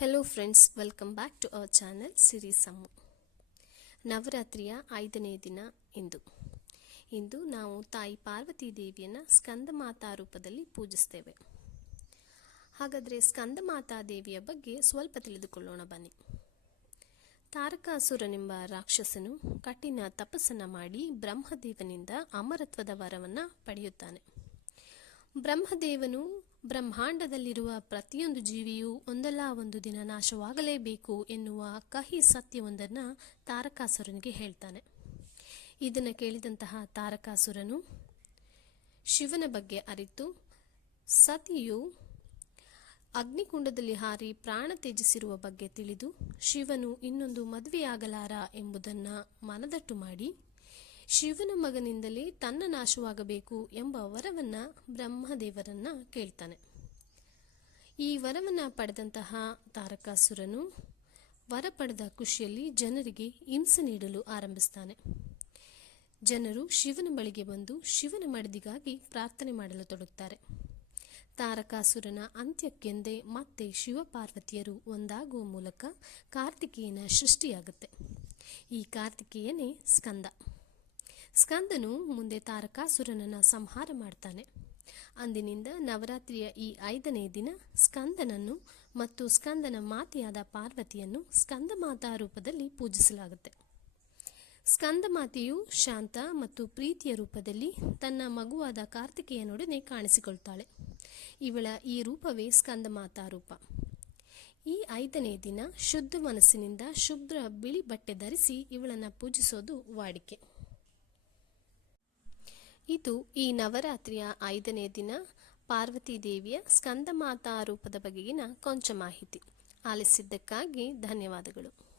Hello friends welcome back to our channel Sirisammu ನವರಾತ್ರಿಯ ಐದನೇ ದಿನ ಇಂದು. ಇಂದು ನಾವು ತಾಯಿ ಪಾರ್ವತಿ ದೇವಿಯನ್ನು ಸ್ಕಂದಮಾತಾ ರೂಪದಲ್ಲಿ ಪೂಜಿಸ್ತೇವೆ. ಹಾಗಾದರೆ ಸ್ಕಂದ ಮಾತಾ ದೇವಿಯ ಬಗ್ಗೆ ಸ್ವಲ್ಪ ತಿಳಿದುಕೊಳ್ಳೋಣ ಬನ್ನಿ. ತಾರಕಾಸುರನೆಂಬ ರಾಕ್ಷಸನು ಕಠಿಣ ತಪಸ್ಸನ್ನು ಮಾಡಿ ಬ್ರಹ್ಮದೇವನಿಂದ ಅಮರತ್ವದ ವರವನ್ನು ಪಡೆಯುತ್ತಾನೆ. ಬ್ರಹ್ಮದೇವನು ಬ್ರಹ್ಮಾಂಡದಲ್ಲಿರುವ ಪ್ರತಿಯೊಂದು ಜೀವಿಯೂ ಒಂದಲ್ಲ ಒಂದು ದಿನ ನಾಶವಾಗಲೇಬೇಕು ಎನ್ನುವ ಕಹಿ ಸತ್ಯವೊಂದನ್ನು ತಾರಕಾಸುರನಿಗೆ ಹೇಳ್ತಾನೆ. ಇದನ್ನು ಕೇಳಿದಂತಹ ತಾರಕಾಸುರನು ಶಿವನ ಬಗ್ಗೆ ಅರಿತು, ಸತಿಯು ಅಗ್ನಿಕುಂಡದಲ್ಲಿ ಹಾರಿ ಪ್ರಾಣ ತ್ಯಜಿಸಿರುವ ಬಗ್ಗೆ ತಿಳಿದು, ಶಿವನು ಇನ್ನೊಂದು ಮದುವೆಯಾಗಲಾರ ಎಂಬುದನ್ನು ಮನದಟ್ಟು ಮಾಡಿ ಶಿವನ ಮಗನಿಂದಲೇ ತನ್ನ ನಾಶವಾಗಬೇಕು ಎಂಬ ವರವನ್ನ ಬ್ರಹ್ಮದೇವರನ್ನ ಕೇಳ್ತಾನೆ. ಈ ವರವನ್ನ ಪಡೆದಂತಹ ತಾರಕಾಸುರನು ವರ ಪಡೆದ ಖುಷಿಯಲ್ಲಿ ಜನರಿಗೆ ಹಿಂಸೆ ನೀಡಲು ಆರಂಭಿಸ್ತಾನೆ. ಜನರು ಶಿವನ ಬಳಿಗೆ ಬಂದು ಶಿವನ ಮಡದಿಗಾಗಿ ಪ್ರಾರ್ಥನೆ ಮಾಡಲು ತೊಡಗುತ್ತಾರೆ. ತಾರಕಾಸುರನ ಅಂತ್ಯಕ್ಕೆಂದೇ ಮತ್ತೆ ಶಿವಪಾರ್ವತಿಯರು ಒಂದಾಗುವ ಮೂಲಕ ಕಾರ್ತಿಕೇಯನ ಸೃಷ್ಟಿಯಾಗುತ್ತೆ. ಈ ಕಾರ್ತಿಕೇಯನೇ ಸ್ಕಂದ. ಸ್ಕಂದನು ಮುಂದೆ ತಾರಕಾಸುರನನ್ನ ಸಂಹಾರ ಮಾಡ್ತಾನೆ. ಅಂದಿನಿಂದ ನವರಾತ್ರಿಯ ಈ ಐದನೇ ದಿನ ಸ್ಕಂದನನ್ನು ಮತ್ತು ಸ್ಕಂದನ ಮಾತೆಯಾದ ಪಾರ್ವತಿಯನ್ನು ಸ್ಕಂದ ಮಾತಾ ರೂಪದಲ್ಲಿ ಪೂಜಿಸಲಾಗುತ್ತೆ. ಸ್ಕಂದ ಮಾತೆಯು ಶಾಂತ ಮತ್ತು ಪ್ರೀತಿಯ ರೂಪದಲ್ಲಿ ತನ್ನ ಮಗುವಾದ ಕಾರ್ತಿಕೇಯನೊಡನೆ ಕಾಣಿಸಿಕೊಳ್ತಾಳೆ. ಇವಳ ಈ ರೂಪವೇ ಸ್ಕಂದ ಮಾತಾ ರೂಪ. ಈ ಐದನೇ ದಿನ ಶುದ್ಧ ಮನಸ್ಸಿನಿಂದ ಶುಭ್ರ ಬಿಳಿ ಬಟ್ಟೆ ಧರಿಸಿ ಇವಳನ್ನು ಪೂಜಿಸೋದು ವಾಡಿಕೆ. ಇದು ಈ ನವರಾತ್ರಿಯ ಐದನೇ ದಿನ ಪಾರ್ವತಿ ದೇವಿಯ ಸ್ಕಂದಮಾತಾ ರೂಪದ ಬಗೆಗಿನ ಕೊಂಚ ಮಾಹಿತಿ. ಆಲಿಸಿದ್ದಕ್ಕಾಗಿ ಧನ್ಯವಾದಗಳು.